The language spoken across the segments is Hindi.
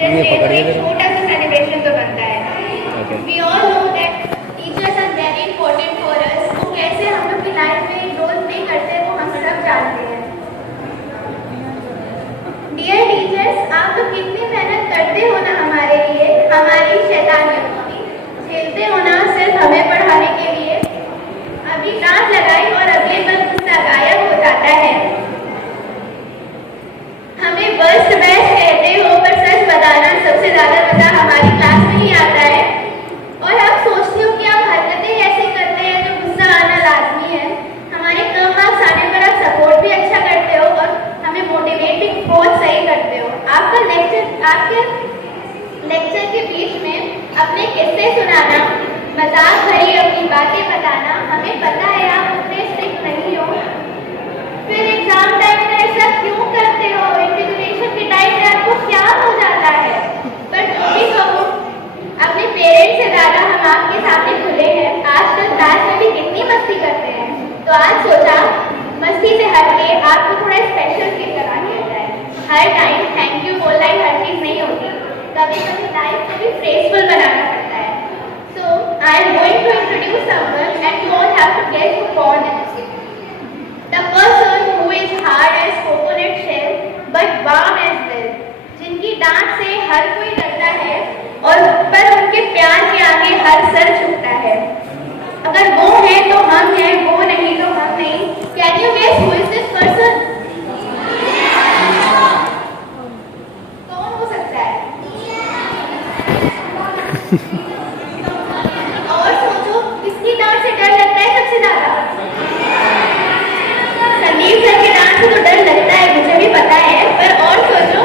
जैसे एक छोटा सा सेलिब्रेशन तो बनता है। We all know that teachers are very important for us. वो कैसे हम लोग की लाइफ में रोल प्ले करते हैं वो हम सब जानते हैं। Dear teachers, आप लोग कितनी मेहनत करते हो ना हमारे लिए, हमारी शैतानियों की झेलते हो ना सिर्फ हमें पढ़ाने के लिए। अभी डांट लगाई और अगले पल गुस्सा गायब हो जाता है। हमें बस बैच कहते हो पर सच बताना सबसे ज्यादा मजा हमारी क्लास में ही आता है। और अब सोचती हूँ कि आप हरकतें ऐसे करते हैं जो गुस्सा आना लाजमी है। हमारे कम मार्क्स आने पर आप सपोर्ट भी अच्छा करते हो और हमें मोटिवेट भी बहुत सही करते हो। आपके लेक्चर के बीच में अपने किस्से सुनाना, मजाक भरी अपनी बातें बताना, हमें पता है आप उतने स्ट्रिक्ट नहीं हो। फिर एग्जाम टाइम में ऐसा क्यों करते हो? इन्विजिलेशन के टाइम में आपको क्या हो जाता है? पर जो भी कहो, अपने पेरेंट्स से ज़्यादा हम आपके सामने खुले हैं। आजकल क्लास में भी कितनी मस्ती करते हैं, तो आज सोचा मस्ती से हटके आपको थोड़ा स्पेशल फील करा दिया जाए। हर टाइम थैंक यू बोलना ही हर चीज़ नहीं होती, कभी कभी लाइफ को भी फ्रेसफुल बनाना पड़ता है। So I am going to introduce someone and you all have to guess who कौन है। The person who is hard as coconut shell but warm as well, जिनकी डांट से हर कोई डरता है और पर उनके प्यार के आगे हर सर झुकता है। अगर वो है तो हम हैं, वो नहीं तो हम नहीं। Can you guess who is this person? कौन हो सकता है? और सोचो किसकी डांट से डर लगता है सबसे ज्यादा? संदीप सर के डांट से तो डर लगता है, मुझे भी पता है। पर और सोचो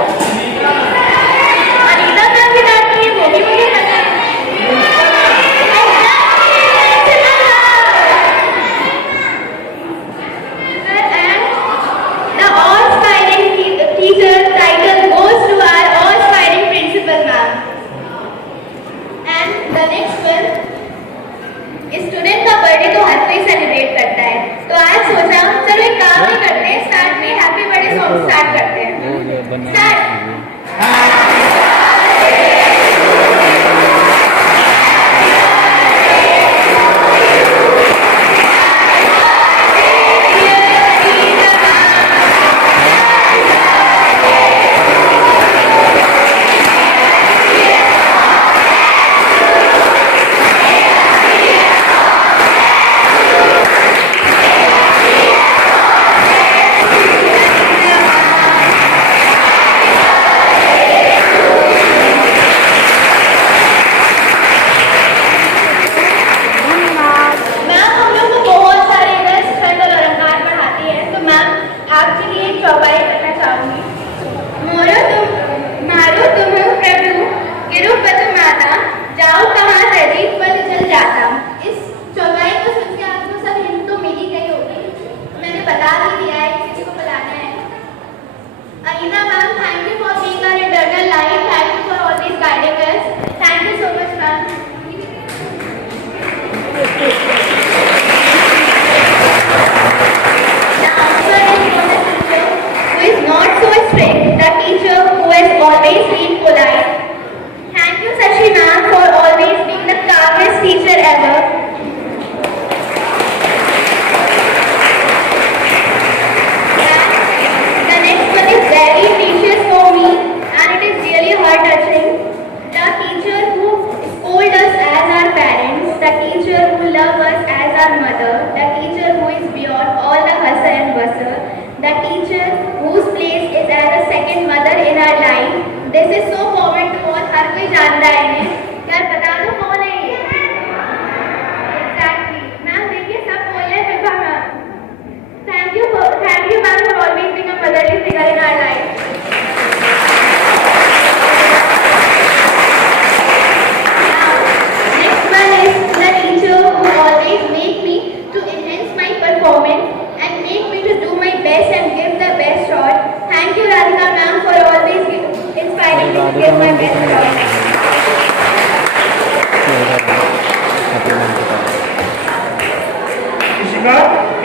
अनीता मैम की डांट तो ये वो भी मुझे पता है। The all-inspiring teacher title goes to our all-inspiring principal ma'am. And the next one, student का बर्थडे तो हर कोई सेलिब्रेट करता है, तो आज सोचा चलो एक काम ही करते हैं, स्टार्ट में हैप्पी बर्थडे सॉन्ग स्टार्ट करते हैं। Start.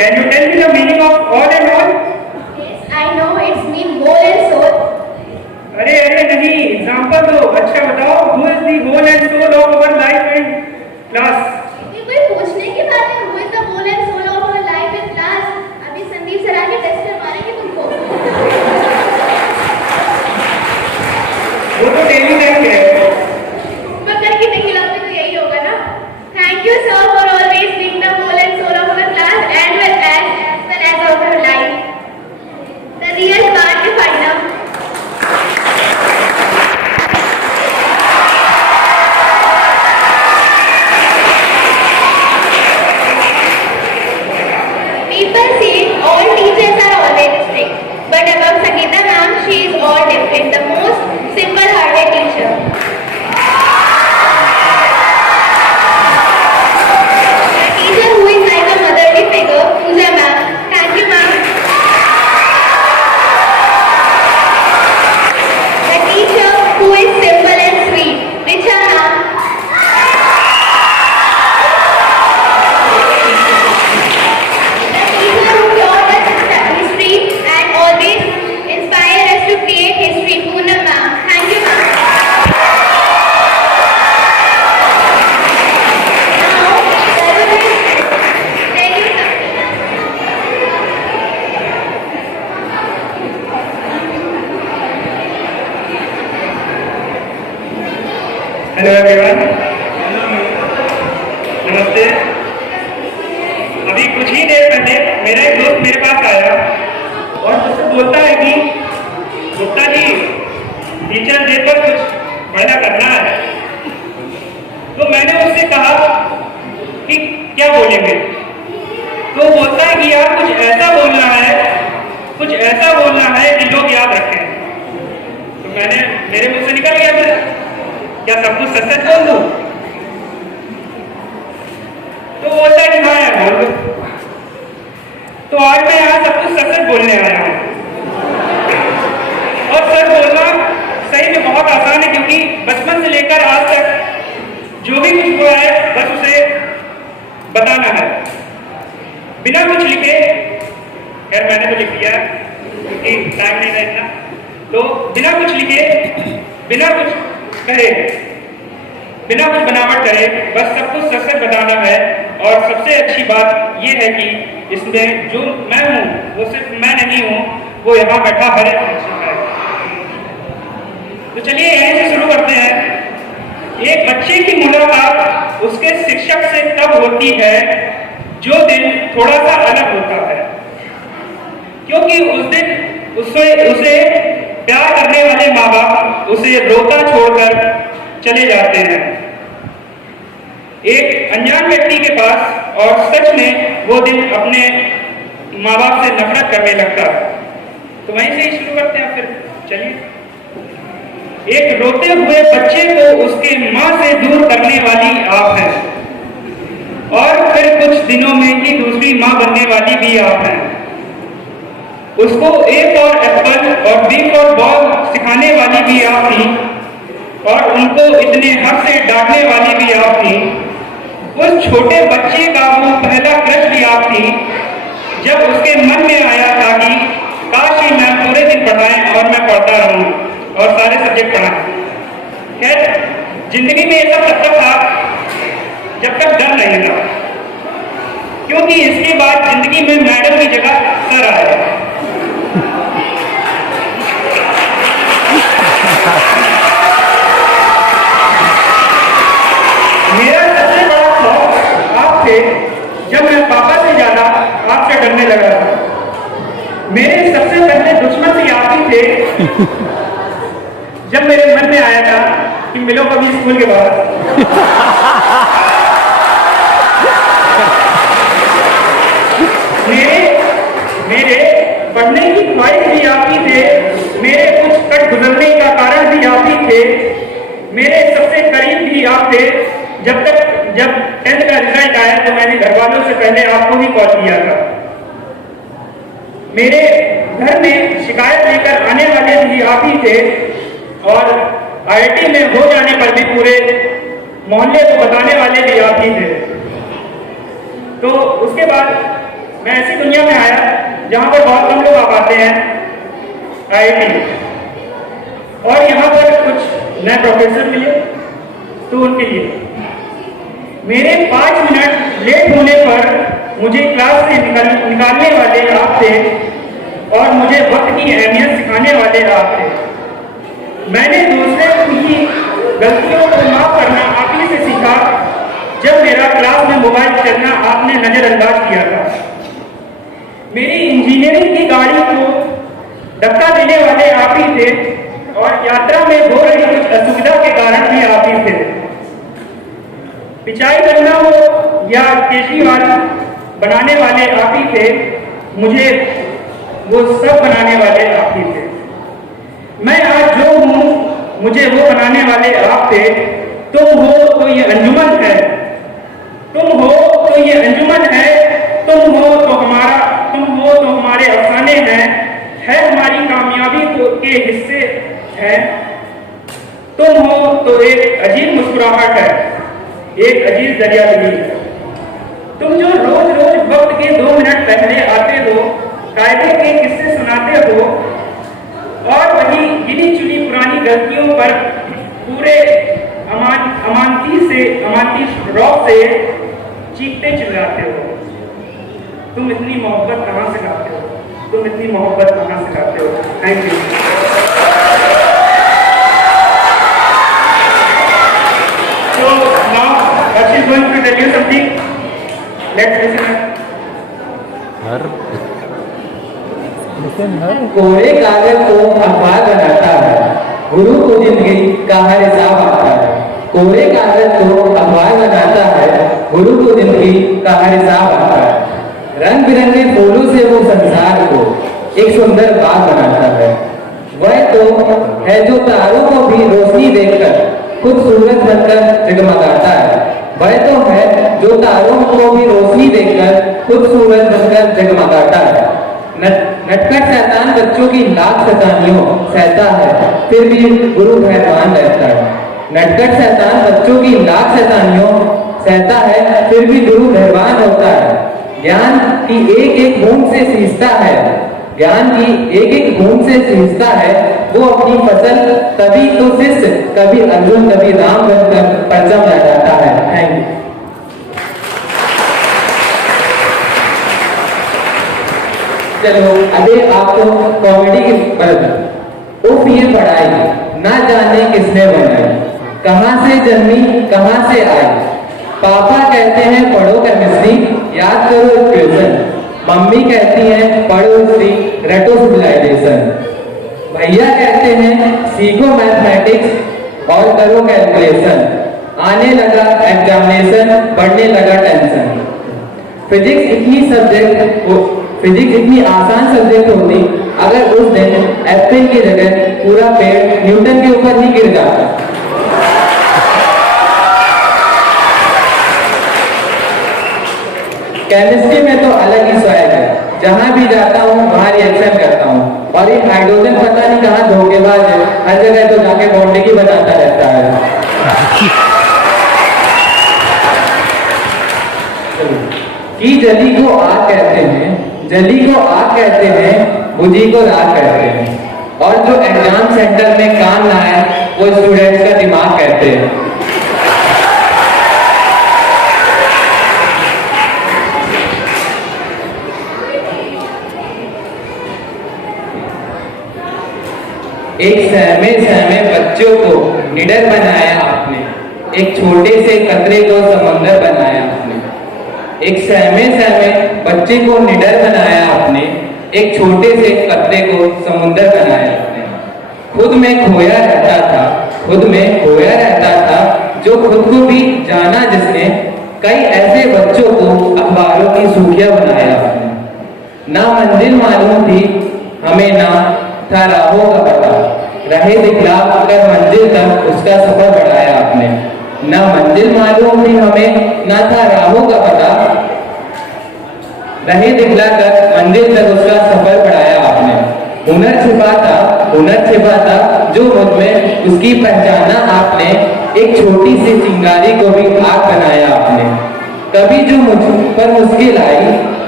Can you tell me the meaning of all and all? Yes, I know it's mean whole and soul. अरे नहीं, एग्जाम्पल दो। the whole and soul of our life in class. ये कोई पूछने की बात है? Who is the whole and soul of our life in class? अभी संदीप सर आके टेस्ट मारेंगे तुमको। वो तो डेली टाइम है। मगर की नहीं लगती तो यही होगा ना। Thank you sir for always being the whole and soul of our class and well as of our life. The real part to find out. People say all teachers are always strict, but about Sangeeta ma'am, she is all different. The most simple-hearted teacher. A teacher who is like a motherly figure, Pooja ma'am. Thank you, ma'am. A teacher who is simple and sweet, Richa ma'am. The teacher who taught us history and always inspire us to create history, Poonam ma'am. Thank you, ma'am. Now, I will tell you something. Hello everyone, नमस्ते। अभी कुछ ही देर पहले मेरा एक दोस्त मेरे पास आया और मुझसे बोलता है कि गुप्ता जी, टीचर डे पर कुछ बड़ा करना है। तो मैंने उससे कहा कि क्या बोलेंगे? तो बोलता है कि यार कुछ ऐसा बोलना है कि लोग याद रखें। तो मेरे मुंह से निकल गया फिर, क्या सब कुछ सच सच बोल दूं? तो बोलता है कि हाँ यार बोल दो। तो आज मैं यहाँ सब कुछ सच सच बोलने आया हूँ। और सच बोलना सही में बहुत आसान है, क्योंकि बचपन से लेकर आज तक जो भी कुछ हुआ है बस उसे बताना है बिना कुछ लिखे। खैर मैंने तो लिख दिया क्योंकि टाइम नहीं था इतना। तो बिना कुछ लिखे, बिना कुछ कहे, बिना कुछ बनावट करे, बस सब कुछ सच सच बताना है। और सबसे अच्छी बात यह है कि इसमें जो मैं हूँ वो सिर्फ मैं नहीं हूँ, वो यहाँ बैठा हर एक है। तो चलिए यहीं से शुरू करते हैं। एक बच्चे की मुलाकात उसके शिक्षक से तब होती है जो दिन थोड़ा सा अलग होता है, क्योंकि उस दिन उसे प्यार करने वाले माँ बाप उसे रोता छोड़कर चले जाते हैं एक अनजान व्यक्ति के पास, और सच में वो दिन अपने माँ बाप से नफरत करने लगता है। तो वहीं से ही शुरू करते हैं। फिर चलिए, एक रोते हुए बच्चे को उसके माँ से दूर करने वाली आप हैं, और फिर कुछ दिनों में ही दूसरी माँ बनने वाली भी आप हैं। उसको ए फॉर एप्पल और बी फॉर बॉल सिखाने वाली भी आप थी, और उनको इतने हक से डांटने वाली भी आप थी। उस छोटे बच्चे का वो पहला क्रश भी आप थी, जब उसके मन में आया था कि काश ही मैं पूरे दिन पढ़ाएं और मैं पढ़ता रहूं और सारे सब्जेक्ट पढ़ाएं। खैर जिंदगी में ये सब तब तक था जब तक डर नहीं था, क्योंकि इसके बाद जिंदगी में मैडम की जगह सर आया। मेरा सबसे बड़ा शौक आप थे, जब मैं पापा से ज्यादा आपसे डरने लगा था। मेरे सबसे पहले दुश्मन भी आप ही थे, जब मेरे मन में आया था कि मिलो कभी स्कूल के बाहर। मेरे पढ़ने की ख्वाहिश भी आप ही थे, मेरे कुछ कट गुजरने का कारण भी आप ही थे, मेरे सबसे करीब भी आप थे। जब 10th का रिजल्ट आया तो मैंने घर वालों से पहले आपको ही कॉल किया था। मेरे घर में शिकायत लेकर आने वाले भी आप ही थे, और IIT में हो जाने पर भी पूरे मोहल्ले को बताने वाले भी आप ही थे। तो उसके बाद मैं ऐसी दुनिया में आया जहां पर बहुत कम लोग आ पाते हैं, IIT, और यहाँ पर कुछ नए प्रोफेसर मिले, तो उनके लिए मेरे 5 मिनट लेट होने पर मुझे क्लास से निकालने वाले आप थे और मुझे वक्त की अहमियत सिखाने वाले आप थे। मैंने दूसरे की गलतियों को माफ करना आप ही से सीखा जब मेरा क्लास में मोबाइल चलना आपने नजरअंदाज किया था। मेरी इंजीनियरिंग की गाड़ी को धक्का देने वाले आप ही थे और यात्रा में हो रही कुछ असुविधा के कारण भी आप ही थे। पिचाई करना हो या केजरीवाल बनाने वाले आप ही थे, मुझे वो सब बनाने वाले आप ही थे। मैं आज जो हूँ मुझे वो बनाने वाले आप थे। तुम हो तो ये अंजुमन है, तुम हो तो ये अंजुमन है, तुम हो तो हमारे अफसाने हैं, है हमारी कामयाबी के हिस्से हैं। तुम हो तो एक अजीब मुस्कुराहट है, एक अजीब दरियादिली है। तुम जो रोज रोज वक्त के 2 मिनट पहले आते हो, कायदे के किस्से सुनाते हो और वही गिनी चुनी पुरानी गलतियों पर पूरे अमानती रौब से चीखते चिल्लाते हो। तुम इतनी मोहब्बत कहाँ से लाते हो? तुम इतनी मोहब्बत कहाँ से लाते हो? Thank you. So now Harsh is going to tell you something. Let's listen. कोरे कागज को अखबार बनाता है, गुरु को जिंदगी का हर हिसाब आता है। कोरे कागज को अखबार बनाता है, गुरु को जिंदगी का हर हिसाब आता है। रंग बिरंगे फूलों से वो संसार को एक सुंदर बाग बनाता है। वह तो है जो तारों को भी रोशनी देकर खुद सूरज बनकर जगमगाता है। वह तो है जो तारों को भी रोशनी देकर खुद सूरज बनकर जगमगाता है। नटखट शैतान बच्चों की लाख शैतानियों सहता है, फिर भी गुरु मेहरबान रहता है। नटखट शैतान बच्चों की लाख शैतानियों सहता है, फिर भी गुरु मेहरबान होता है। ज्ञान की एक एक बूंद से सींचता है, ज्ञान की एक एक बूंद से सींचता है वो अपनी फसल। तभी तो शिष्य कभी अर्जुन कभी राम बनकर परचम लहराता है। Thank you. चलो अभी आपको कॉमेडी की परत। उफ ये पढ़ाई ना जाने किसने बनाई, कहाँ से जन्मी कहाँ से आई। पापा कहते हैं पढ़ो केमिस्ट्री, याद करो इक्वेशन। मम्मी कहती हैं पढ़ो हिस्ट्री, रटो सिविलाइजेशन। भैया कहते हैं सीखो मैथमेटिक्स और करो कैलकुलेशन। आने लगा एग्जामिनेशन, बढ़ने लगा टेंशन। फिजिक्स इतनी आसान सब्जेक्ट होती अगर उस दिन एप्पल की जगह पूरा पेड़ न्यूटन के ऊपर ही गिर जाता। केमिस्ट्री में तो अलग ही स्वैग है, जहां भी जाता हूँ वहां रिएक्शन करता हूँ। और ये हाइड्रोजन पता नहीं कहाँ धोखेबाज है, हर जगह तो जाके बॉन्डिंग बनाता रहता है। कि जली को आग कहते हैं, जली को आग कहते हैं, बुझी को राख कहते हैं। और जो एग्जाम सेंटर में काम ना है वो स्टूडेंट्स का दिमाग कहते हैं। एक सहमे सहमे बच्चों को निडर बनाया आपने, एक छोटे से कतरे को समंदर बनाया आपने। एक सहमे सहमे बच्चे को निडर बनाया आपने, एक छोटे से कतरे को समुंदर बनाया आपने। खुद में खोया रहता था, खुद में खोया रहता था, जो खुद को भी जाना जिसने। कई ऐसे बच्चों को अखबारों की सुर्खियां बनाया आपने। ना मंजिल मालूम थी हमें, ना था राहों का पता, रहे दिखला कर मंजिल तक उसका सफर बढ़ाया आपने। ना मंजिल मालूम थी हमें, ना था राहों का पता, रहे दिखला कर मंजिल तक उसका सफर बढ़ाया आपने। हुनर छिपा था जो मुझ में, उसकी पहचाना आपने। एक छोटी सी चिंगारी को भी आग बनाया आपने। कभी जो मुझ पर मुश्किल आई,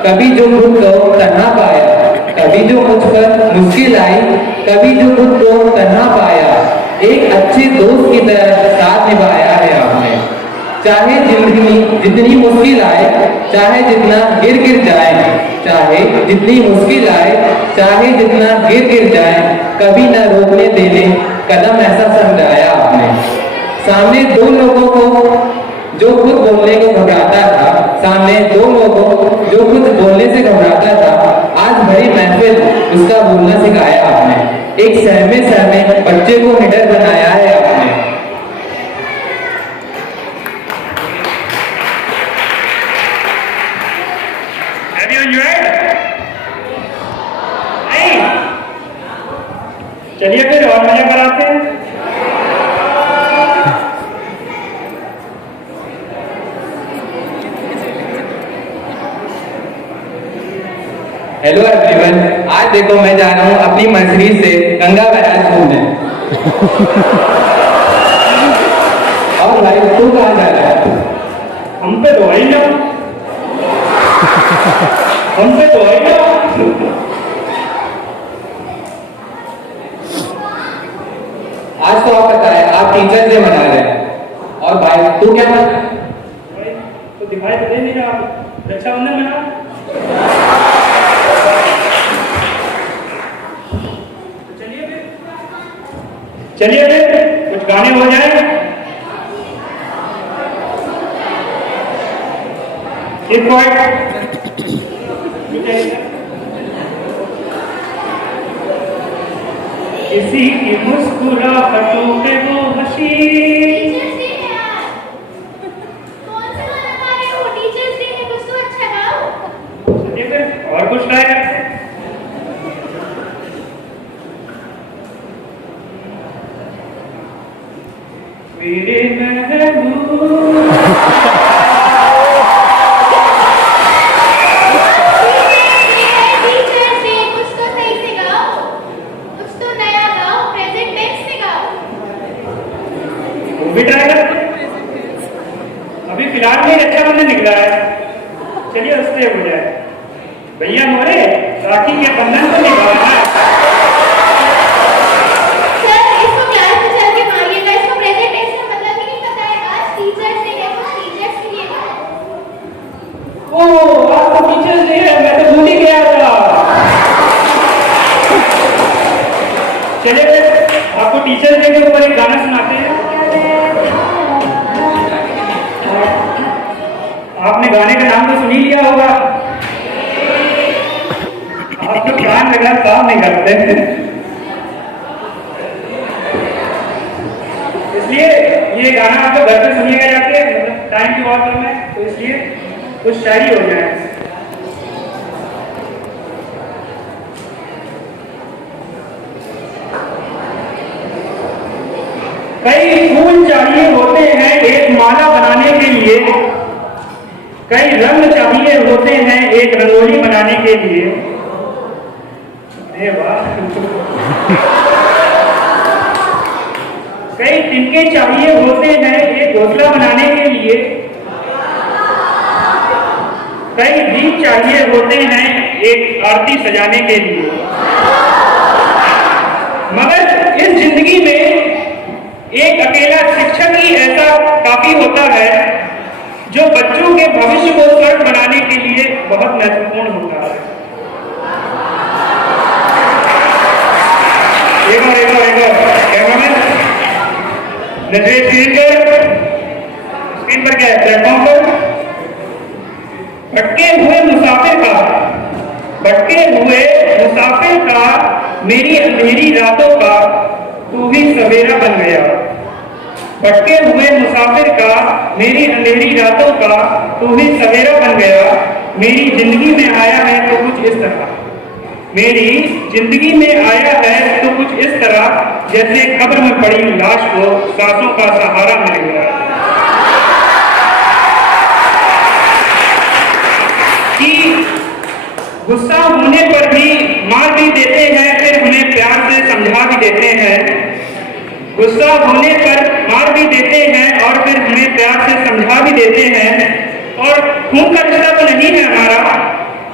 कभी जो खुद को तन्हा पाया, कभी जो मुझ पर मुश्किल आई, कभी जो खुद को तन्हा पाया, एक अच्छे दोस्त की तरह साथ निभाया है आपने। चाहे जिंदगी जितनी मुश्किल आए, चाहे जितना गिर जाए, चाहे जितनी मुश्किल आए, चाहे जितना गिर जाए, कभी न रोकने देने कदम ऐसा समझाया आपने। सामने दो लोगों को जो खुद बोलने को घबराता था, सामने दो लोगों को जो खुद बोलने से घबराता था, आज भरी महफिल उसका बोलना सिखाया आपने। एक सहमे बच्चे को निडर बनाया है आपने। Have you enjoyed? नहीं? चलिए फिर और मजा कराते हैं। हेलो एवरीवन, आज देखो मैं जा रहा हूँ अपनी मर्सिडीज से गंगा बैराज घूमने। और भाई तू कहाँ जा रहा है? हम पे तो आई ना, हम पे तो आई ना। आज तो आप बताए आप टीचर डे मना रहे हैं, और भाई तू क्या कर रहा है? भाई तो दिखाई तो दे नहीं रहा, रक्षाबंधन मना। चलिए फिर कुछ गाने हो जाए। एक पॉइंट किसी की मुस्कुराहटों पे वो हंसी। टीचर्स डे है आज। कौन सा गाना गा रहे हो? टीचर्स डे है, कुछ तो अच्छा गाओ। चलिए फिर और कुछ ट्राई करते हैं। मेरे महबूब टीचर्स डे, कुछ तो सही से गाओ, कुछ तो नया गाओ, प्रेजेंट टेंस में गाओ। वो भी ट्राई करते हैं। अभी फिलहाल में रक्षाबंधन निकला है, चलिए उससे हो जाए। भैया मोरे राखी के बंधन को निभाना है। सर, इसको क्लास में चल के मारिएगा, इसको प्रेजेंट टेंस का मतलब ही नहीं पता है। आज टीचर्स डे है, कुछ टीचर्स के लिए गाओ। ओ आज तो टीचर्स डे है, मैं तो भूल ही गया था। चलिए फिर आपको टीचर्स डे के ऊपर एक गाना सुनाते हैं। आपने गाने का नाम तो सुन ही लिया होगा। आप तो कान लगा काम नहीं करते, इसलिए ये गाना आपको घर पे सुनिएगा जाके, मतलब टाइम की बहुत कम है, तो इसलिए कुछ शायरी हो जाए। कई फूल चाहिए होते हैं एक माला बनाने के लिए, कई रंग चाहिए होते हैं एक रंगोली बनाने के लिए। अरे वाह। कई तिनके चाहिए होते हैं एक घोंसला बनाने के लिए, कई दीप चाहिए होते हैं एक आरती सजाने के लिए। मगर इस जिंदगी में एक अकेला शिक्षक ही ऐसा काफी होता है जो बच्चों के भविष्य को स्वर्ग बनाने के लिए बहुत महत्वपूर्ण होता है। एक और कैमरामैन नजरे स्क्रीन पर क्या है? प्लेटफॉर्म पर भटके हुए मुसाफिर का मेरी अंधेरी रातों का तू ही सवेरा बन गया। भटके हुए मुसाफिर का मेरी अंधेरी रातों का तू ही सवेरा बन गया। मेरी जिंदगी में आया है तो कुछ इस तरह, मेरी जिंदगी में आया है तो कुछ इस तरह, जैसे कब्र में पड़ी लाश को सांसों का सहारा मिल गया। कि गुस्सा होने पर भी मार भी देते हैं, फिर हमें प्यार से समझा भी देते हैं। गुस्सा होने पर मार भी देते हैं और फिर हमें प्यार से समझा भी देते हैं। और खून का रिश्ता तो नहीं है हमारा,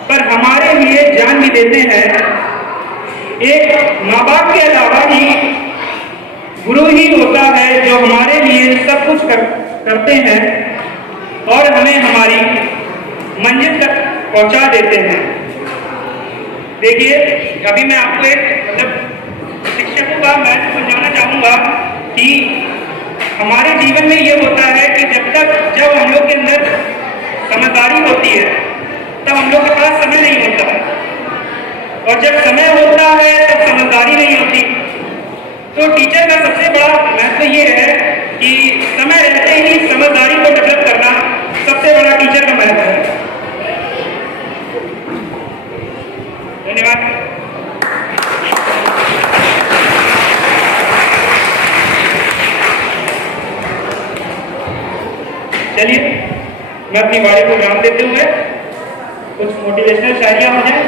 पर हमारे लिए जान भी देते हैं। एक माँ बाप के अलावा ही गुरु ही होता है जो हमारे लिए सब कुछ करते हैं। और हमें हमारी मंजिल तक पहुंचा देते हैं। देखिए, अभी मैं आपको एक शिक्षकों का महत्व समझाना चाहूँगा कि हमारे जीवन में ये होता है कि जब हम लोग के अंदर समझदारी होती है तब हम लोग के पास समय नहीं होता है, और जब समय होता है तब समझदारी नहीं होती। तो टीचर का सबसे बड़ा महत्व ये है कि समय रहते ही समझदारी को डेवलप करना सबसे बड़ा टीचर का महत्व है। धन्यवाद। चलिए, मैं अपनी वाणी को विराम देते हुए कुछ मोटिवेशनल शायरियां हो जाए।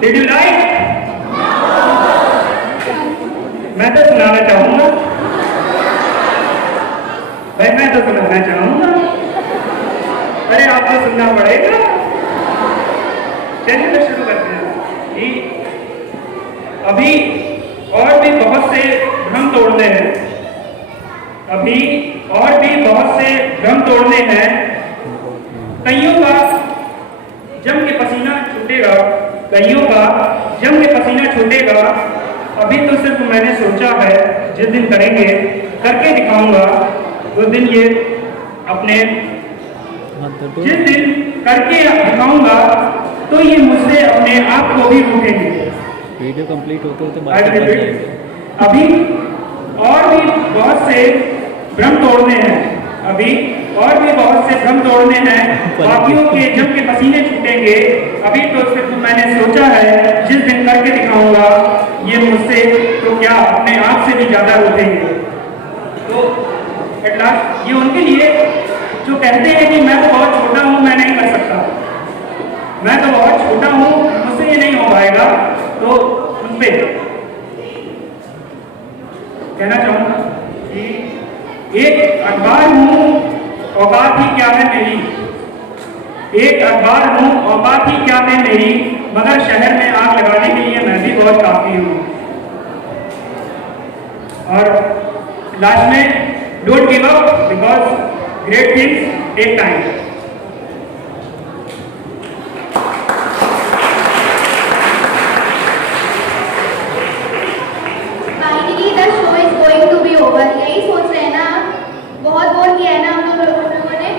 Did you like? मैं तो सुनाना चाहूंगा भाई, मैं तो सुनाना चाहूंगा। अरे आपको सुनना पड़ेगा। चलिए तो शुरू करते हैं कि अभी और भी बहुत से भ्रम तोड़ने हैं, अभी और भी बहुत से भ्रम तोड़ने हैं। कईयों का जम के पसीना छूटेगा, कईयों का जम के पसीना छूटेगा। अभी तो सिर्फ मैंने सोचा है, जिस दिन करेंगे करके दिखाऊंगा, उस दिन ये अपने जिस दिन करके दिखाऊंगा तो ये मुझसे अपने आप को भी रोकेंगे। वीडियो कंप्लीट होते होते अभी और भी बहुत से भ्रम तोड़ने हैं, अभी और भी बहुत से भ्रम तोड़ने हैं। बाकियों के जम के पसीने छूटेंगे। अभी तो सिर्फ मैंने सोचा है, जिस दिन करके दिखाऊंगा ये मुझसे तो क्या अपने आप से भी ज्यादा रोकेंगे। तो एट लास्ट ये उनके लिए जो कहते हैं कि मैं तो बहुत छोटा हूं, मैं नहीं कर सकता, मैं तो बहुत छोटा हूं, मुझसे ये नहीं हो पाएगा, तो उनपे कहना चाहूंगा कि एक अखबार हूं, औकात ही क्या है मेरी, एक अखबार हूं, औकात ही क्या है मेरी, मगर शहर में आग लगाने के लिए मैं भी बहुत काफी हूं। और लास्ट में, don't give up because great things take time. Finally the show is going to be over. यही सोच रहे हैं ना, बहुत बोर किया है ना हम लोगों ने,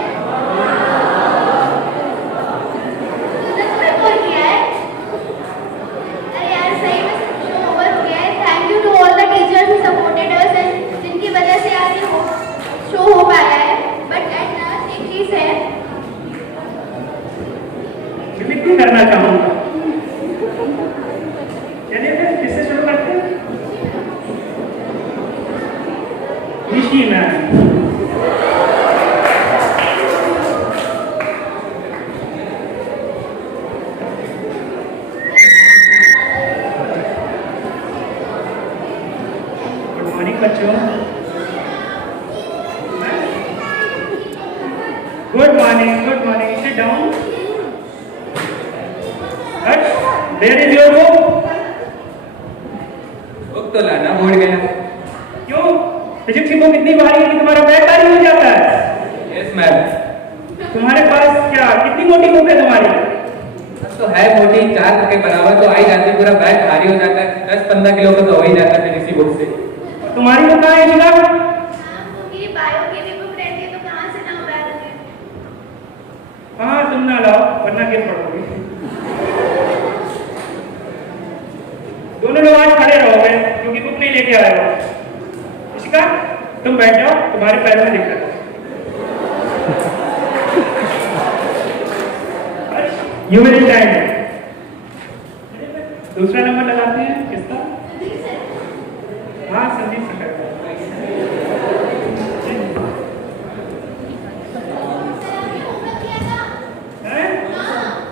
सच में बोर किया है। अरे यार, सही में शो ओवर हो गया है। Thank you to all the teachers who supported us and जिनकी वजह से आज ये शो हो पाया है। बट एट लास्ट एक चीज है, मैं करना चाहूंगा। चलिए फिर किससे शुरू करते हैं? ऋषि मैम। गुड मॉर्निंग बच्चों। Good morning, good morning. Sit down. Where is your book? Book तो लाना भूल गया। क्यों? फिजिक्स की बुक इतनी भारी है कि तुम्हारा बैग भारी हो जाता है। Yes ma'am. तुम्हारे पास क्या कितनी मोटी बुक है तुम्हारी? तो है मोटी, 4 के बराबर तो आ ही जाती है, पूरा बैग भारी हो जाता है। 10-15 किलो का तो हो ही जाता है इसी बुक से। और तुम्हारी बुक कहाँ है शिला? मेरी बायो की भी बुक रहती है, तो कहाँ से लाऊं बैग? हाँ, तुम ना लाओ वरना गिर पड़ोगे। दोनों लोग आज खड़े रहोगे क्योंकि बुक नहीं लेके आए हो। इसका तुम बैठ जाओ, तुम्हारे पैर में दिक्कत है। You will time. दूसरा नंबर लगाते हैं किसका? हाँ, संदीप सर।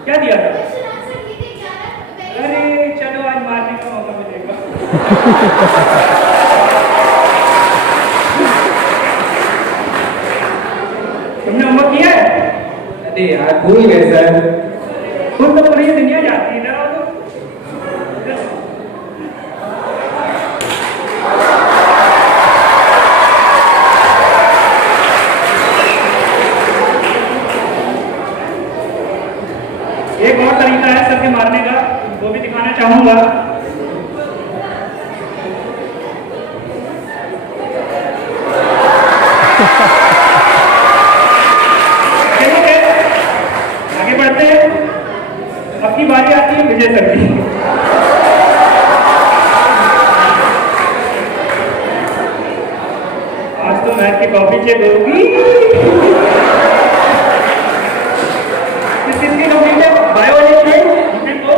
क्या दिया था? अरे चलो, आज मारने का मौका मिलेगा। तुमने होमवर्क किया है? अरे यार भूल गए सर। खुद तो पूरी दुनिया जाती है। इधर आओ तो। दिखाना चाहूंगा। चलिए आगे बढ़ते हैं। अब की बारी आती है विजय सर की। आज तो मैथ की कॉपी चेक होगी। किसकी कंप्लीट है? बायो वाले को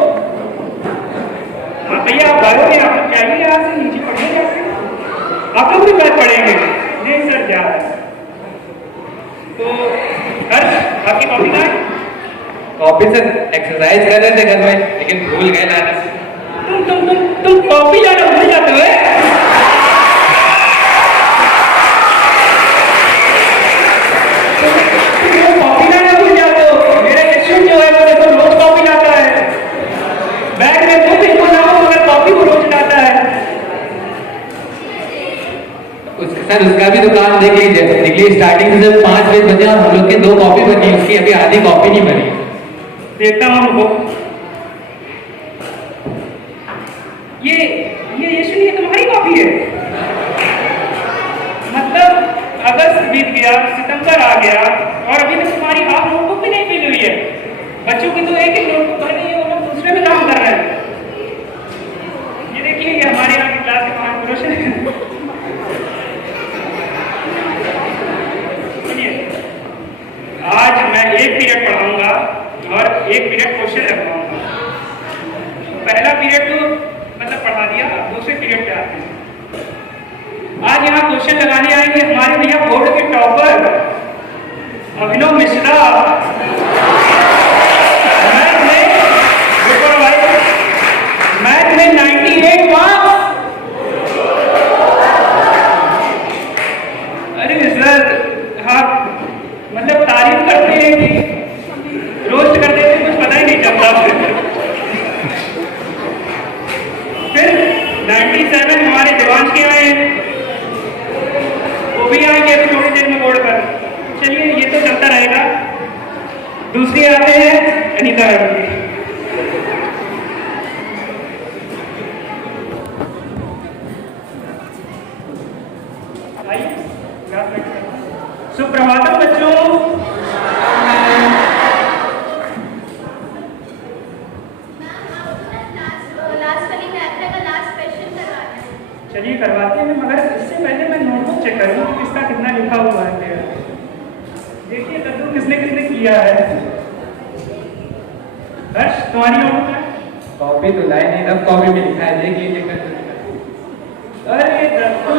हाँ भैया आप बायो में आप लोग क्या ही यहाँ से नीचे पढ़ेंगे? आप लोग भी मैथ पढ़ेंगे? नहीं सर क्या है? तो हर्ष आपकी कॉपी कहाँ है? कॉपी से एक्सरसाइज कर रहे थे घर में, लेकिन भूल गए लाना। तुम कॉपी लाना भूल जाते हो? कॉपी लाना भूल जाते हो? मेरा यशु जो है वो देखो रोज कॉपी लाता है। बैग में बुक इसको ना हो मगर कॉपी को रोज लाता है। सर उसका भी दुकान देख लीजिए, देखिए स्टार्टिंग से जब 5 बजे बजे और हम लोग की 2 कॉपी बनी, उसकी अभी आधी कॉपी नहीं बनी। देखता हूँ उनको। ये यशु ये तुम्हारी कॉपी है? मतलब अगस्त बीत गया, सितंबर आ गया और अभी तक तुम्हारी हाफ नोटबुक भी नहीं फिल हुई है। बच्चों की तो एक एक नोटबुक भर गई है, वो लोग दूसरे में काम कर रहे हैं। ये देखिए ये हमारे यहाँ की क्लास के महापुरुष हैं। आज मैं एक पीरियड पढ़ाऊंगा और एक पीरियड क्वेश्चन लगवाऊंगा। पहला पीरियड तो मतलब पढ़ा दिया, दूसरे पीरियड पे आते हैं। आज यहाँ क्वेश्चन लगाने आएंगे हमारे भैया बोर्ड के टॉपर अभिनव मिश्रा। मैथ में 98 मार्क्स। अरे सर हाँ मतलब तारीफ करते हैं कि रोस्ट करते थे, कुछ पता ही नहीं चलता। फिर 97 हमारे देवांश के आए हैं, वो भी आएंगे अभी थोड़ी देर में बोर्ड पर। चलिए ये तो चलता रहेगा। दूसरी आते हैं अनीता मैडम। आइए सुप्रभातम बच्चों। चलिए करवाते हैं, मगर इससे पहले मैं नोटबुक चेक करूँ किसका कितना लिखा हुआ है। देखिए कद्दू किसने किसने किया है। हर्ष तुम्हारी नोटबुक है? कॉपी तो लाए नहीं, तब कॉपी में लिखा है, देख लीजिए। अरे कद्दू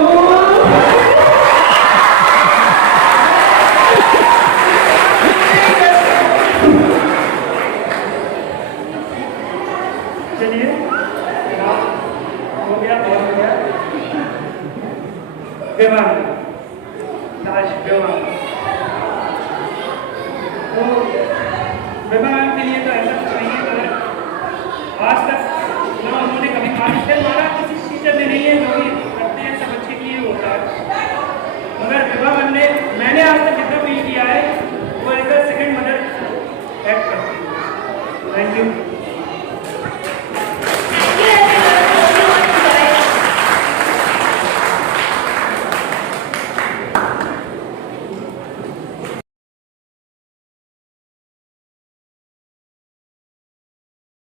चलिए हो गया, बहुत हो गया। विमान लाश विमान तो विमान के लिए तो ऐसा कुछ नहीं है। तो आज तक ना उन्होंने कभी काम मारा किसी टीचर ने नहीं है, जो भी करते हैं सब अच्छे के लिए होता है। मगर विवाह मैंने आज तक जितना फील किया है वो as a second mother act करती है। Thank you.